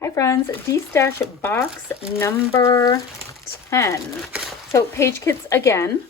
Hi friends, Destash box number 10. So page kits again.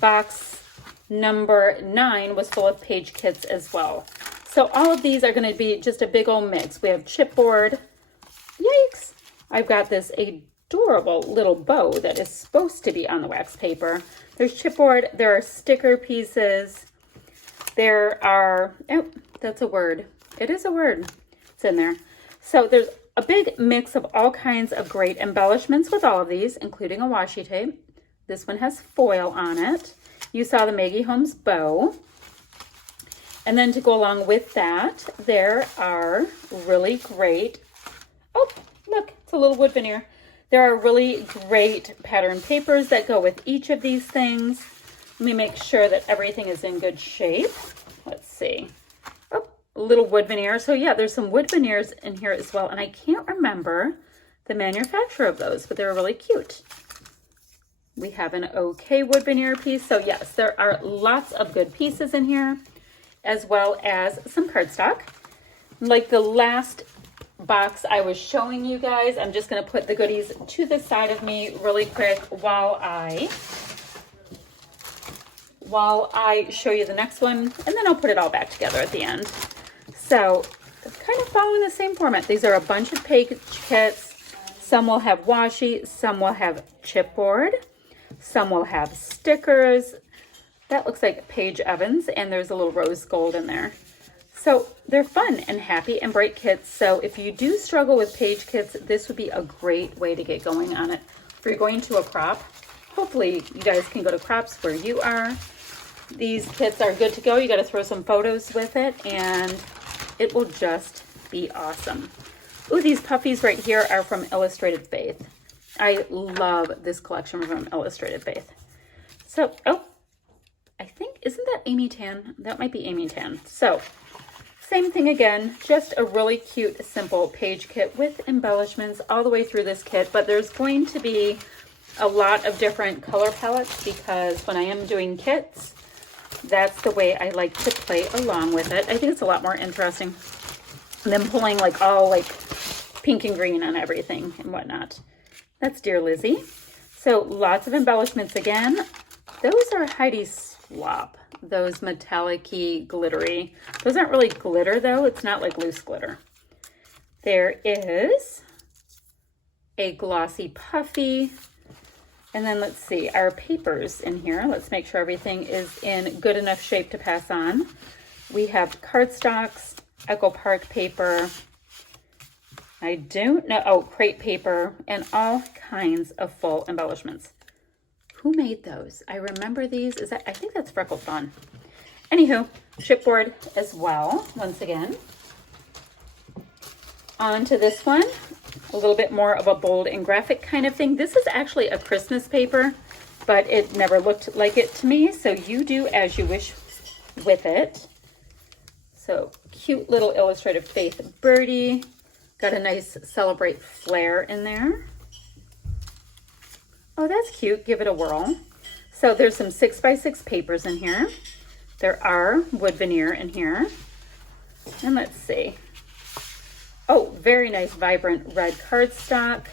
Box number 9 was full of page kits as well. So all of these are going to be just a big old mix. We have chipboard. Yikes! I've got this adorable little bow that is supposed to be on the wax paper. There's chipboard, there are sticker pieces. There are, oh, that's a word. It is a word. It's in there. So there's a big mix of all kinds of great embellishments with all of these, including a washi tape. This one has foil on it. You saw the Maggie Holmes bow. And then to go along with that, there are really great, oh, look, it's a little wood veneer. There are really great pattern papers that go with each of these things. Let me make sure that everything is in good shape. Let's see. Oh, a little wood veneer. So yeah, there's some wood veneers in here as well. And I can't remember the manufacturer of those, but they're really cute. We have an okay wood veneer piece. So yes, there are lots of good pieces in here, as well as some cardstock. Like the last box I was showing you guys, I'm just going to put the goodies to the side of me really quick while I show you the next one, and then I'll put it all back together at the end. So it's kind of following the same format. These are a bunch of page kits. Some will have washi, some will have chipboard, some will have stickers. That looks like Paige Evans, and there's a little rose gold in there. So they're fun and happy and bright kits. So if you do struggle with page kits, this would be a great way to get going on it. If you're going to a crop, hopefully you guys can go to crops where you are. These kits are good to go. You got to throw some photos with it, and it will just be awesome. Ooh, these puffies right here are from Illustrated Faith. I love this collection from Illustrated Faith. So, oh, I think, isn't that Amy Tan? That might be Amy Tan. So, same thing again, just a really cute, simple page kit with embellishments all the way through this kit, but there's going to be a lot of different color palettes because when I am doing kits, that's the way I like to play along with it. I think it's a lot more interesting than pulling like all like pink and green on everything and whatnot. That's Dear Lizzie. So lots of embellishments again. Those are Heidi Swap, those metallic-y, glittery. Those aren't really glitter though. It's not like loose glitter. There is a glossy puffy. And then let's see, our papers in here. Let's make sure everything is in good enough shape to pass on. We have cardstocks, Echo Park paper. I don't know, oh, crepe paper, and all kinds of full embellishments. Who made those? I remember these. Is that, I think that's Freckled Fawn. Anywho, chipboard as well, once again. On to this one. A little bit more of a bold and graphic kind of thing. This is actually a Christmas paper, but it never looked like it to me, so you do as you wish with it. So cute little Illustrated Faith birdie. Got a nice Celebrate flare in there. Oh, that's cute. Give it a whirl. So there's some 6x6 papers in here. There are wood veneer in here. And let's see. Oh, very nice vibrant red cardstock.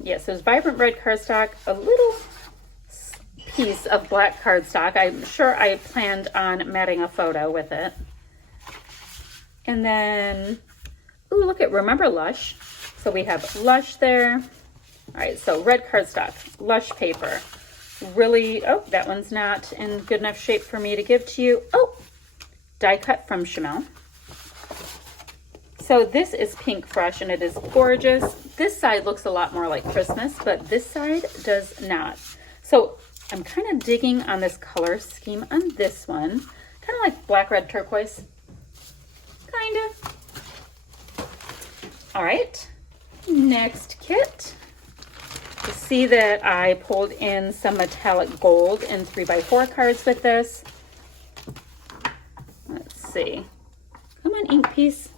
Yes, there's vibrant red cardstock, a little piece of black cardstock. I'm sure I planned on matting a photo with it. And then, ooh, look at Remember Lush. So we have Lush there. All right, so red cardstock, Lush paper. Really, oh, that one's not in good enough shape for me to give to you. Oh, die cut from Chamel. So this is Pink Fresh, and it is gorgeous. This side looks a lot more like Christmas, but this side does not. So I'm kind of digging on this color scheme on this one. Kind of like black, red, turquoise. Kind of. All right, next kit. You see that I pulled in some metallic gold in 3x4 cards with this. Let's see. Come on, ink piece.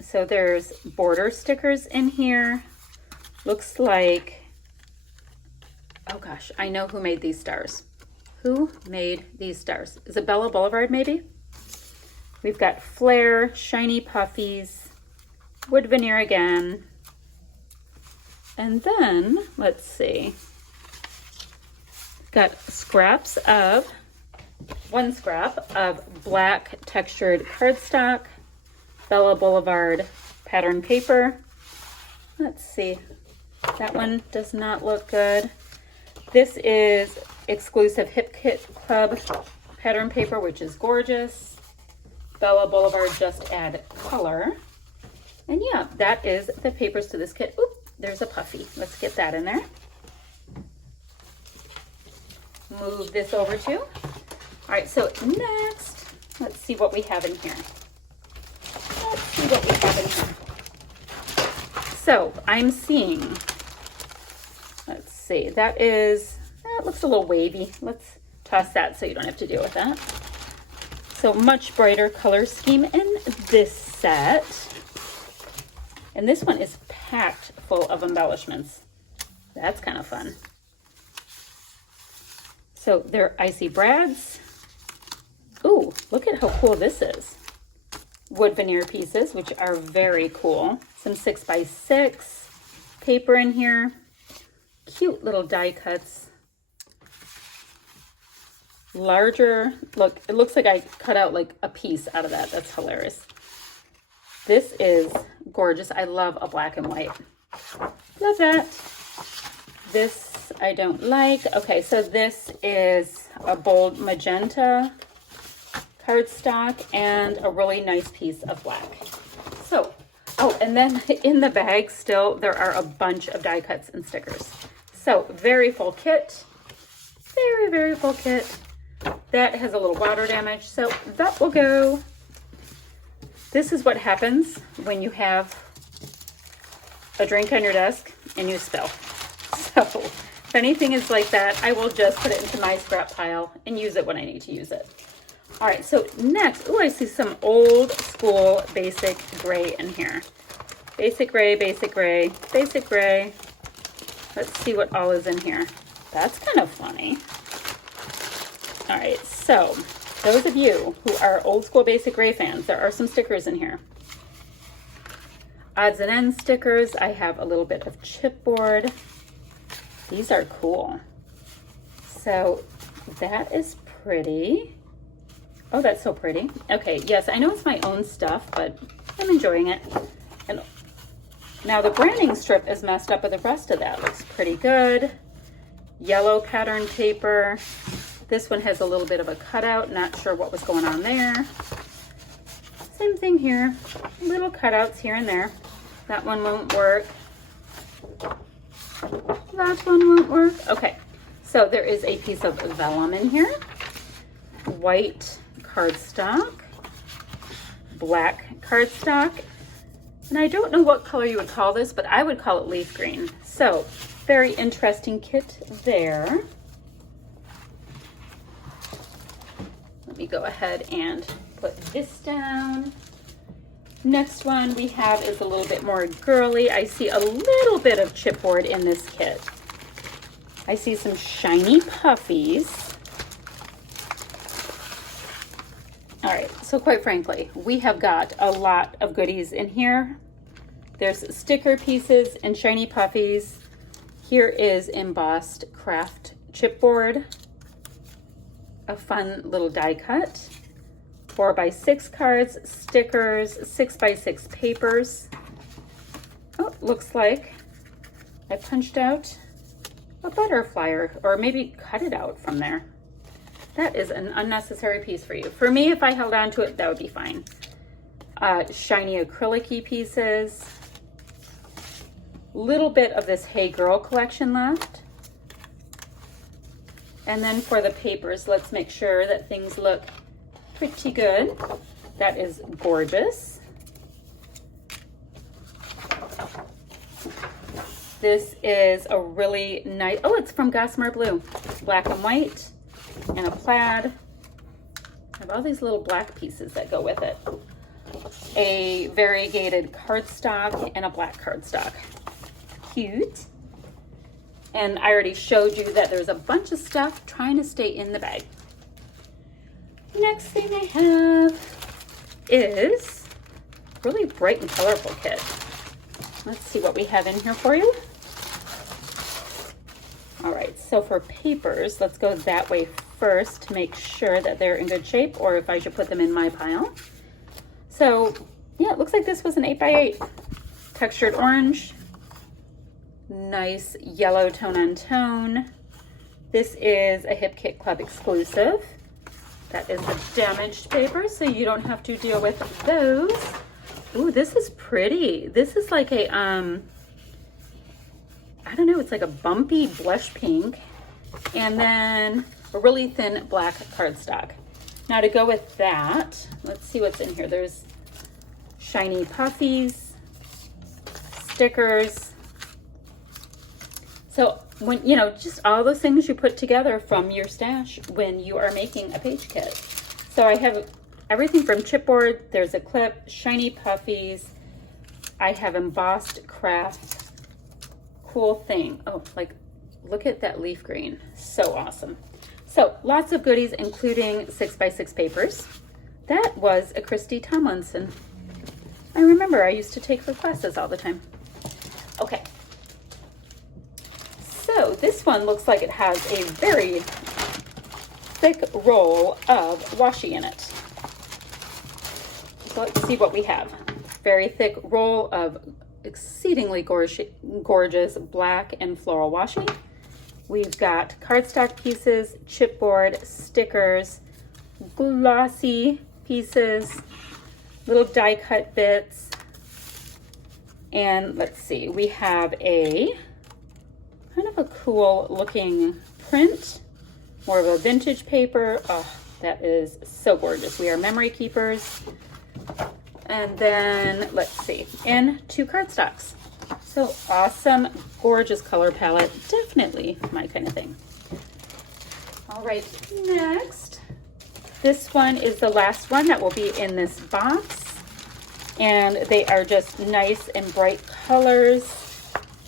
So there's border stickers in here. Looks like, oh gosh, I know who made these stars. Who made these stars? Is it Bella Boulevard maybe? We've got Flare, Shiny Puffies, wood veneer again. And then, let's see, got one scrap of black textured cardstock, Bella Boulevard pattern paper. Let's see, that one does not look good. This is exclusive Hip Kit Club pattern paper, which is gorgeous. Bella Boulevard Just Add Color. And yeah, that is the papers to this kit. Oop, there's a puffy. Let's get that in there. Move this over too. All right, so next, let's see what we have in here. Let's see what we have in here. So I'm seeing, let's see, that looks a little wavy. Let's toss that so you don't have to deal with that. So much brighter color scheme in this set. And this one is packed full of embellishments. That's kind of fun. So they're icy brads. Ooh, look at how cool this is. Wood veneer pieces, which are very cool. Some 6x6 paper in here. Cute little die cuts. Larger, look, it looks like I cut out like a piece out of that. That's hilarious. This is gorgeous. I love a black and white. Love that. This I don't like. Okay, so this is a bold magenta cardstock and a really nice piece of black. So, oh, and then in the bag still, there are a bunch of die cuts and stickers. So, very full kit. Very, very full kit. That has a little water damage, so that will go. This is what happens when you have a drink on your desk and you spill. So if anything is like that, I will just put it into my scrap pile and use it when I need to use it. All right, so next, oh, I see some old school basic gray in here. Basic gray, basic gray, basic gray. Let's see what all is in here. That's kind of funny. All right, so those of you who are old school basic gray fans, there are some stickers in here. Odds and ends stickers. I have a little bit of chipboard. These are cool. So that is pretty. Oh, that's so pretty. Okay, yes, I know it's my own stuff, but I'm enjoying it. And now the branding strip is messed up, but the rest of that looks pretty good. Yellow pattern paper. This one has a little bit of a cutout, not sure what was going on there. Same thing here, little cutouts here and there. That one won't work. That one won't work. Okay, so there is a piece of vellum in here. White cardstock, black cardstock, and I don't know what color you would call this, but I would call it leaf green. So, very interesting kit there. Let me go ahead and put this down. Next one we have is a little bit more girly. I see a little bit of chipboard in this kit. I see some shiny puffies. All right, so quite frankly, we have got a lot of goodies in here. There's sticker pieces and shiny puffies. Here is embossed craft chipboard. A fun little die cut, 4x6 cards, stickers, 6x6 papers. Oh, looks like I punched out a butterfly, or maybe cut it out from there. That is an unnecessary piece for you. For me, if I held on to it, that would be fine. Shiny acrylic-y pieces. Little bit of this Hey Girl collection left. And then for the papers, let's make sure that things look pretty good. That is gorgeous. This is a really nice, oh, it's from Gossamer Blue. Black and white and a plaid. I have all these little black pieces that go with it. A variegated cardstock and a black cardstock. Cute. And I already showed you that there's a bunch of stuff trying to stay in the bag. Next thing I have is really bright and colorful kit. Let's see what we have in here for you. All right, so for papers, let's go that way first to make sure that they're in good shape, or if I should put them in my pile. So yeah, it looks like this was an 8x8. Textured orange, nice yellow tone on tone. This is a Hip Kit Club exclusive. That is the damaged paper, so you don't have to deal with those. Ooh, this is pretty. This is like a, I don't know, it's like a bumpy blush pink. And then a really thin black cardstock. Now to go with that, let's see what's in here. There's shiny puffies, stickers. So when, you know, just all those things you put together from your stash when you are making a page kit. So I have everything from chipboard, there's a clip, shiny puffies, I have embossed craft, cool thing. Oh, like, look at that leaf green, so awesome. So lots of goodies, including 6x6 papers. That was a Christy Tomlinson. I remember I used to take her classes all the time. Okay. So this one looks like it has a very thick roll of washi in it. So let's see what we have. Very thick roll of exceedingly gorgeous black and floral washi. We've got cardstock pieces, chipboard, stickers, glossy pieces, little die cut bits. And let's see, we have a kind of a cool looking print, more of a vintage paper. Oh, that is so gorgeous. We are memory keepers. And then let's see, in 2 cardstocks. So awesome, gorgeous color palette. Definitely my kind of thing. All right, next. This one is the last one that will be in this box. And they are just nice and bright colors.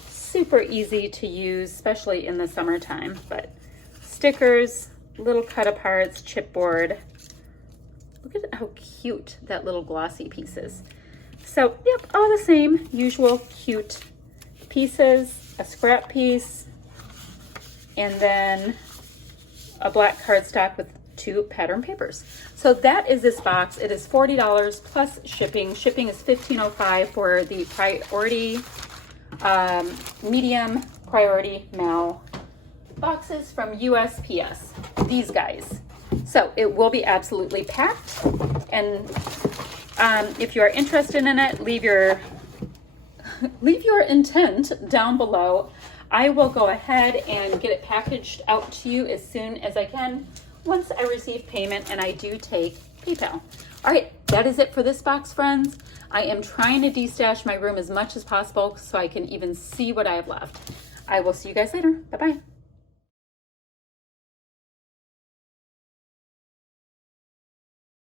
Super easy to use, especially in the summertime. But stickers, little cut aparts, chipboard. Look at how cute that little glossy piece is. So, yep, all the same, usual cute pieces, a scrap piece, and then a black cardstock with 2 pattern papers. So that is this box. It is $40 plus shipping. Shipping is $15.05 for the priority, medium priority mail boxes from USPS. These guys. So it will be absolutely packed. And if you are interested in it, leave your intent down below. I will go ahead and get it packaged out to you as soon as I can once I receive payment, and I do take PayPal. All right, that is it for this box, friends. I am trying to destash my room as much as possible so I can even see what I have left. I will see you guys later. Bye-bye.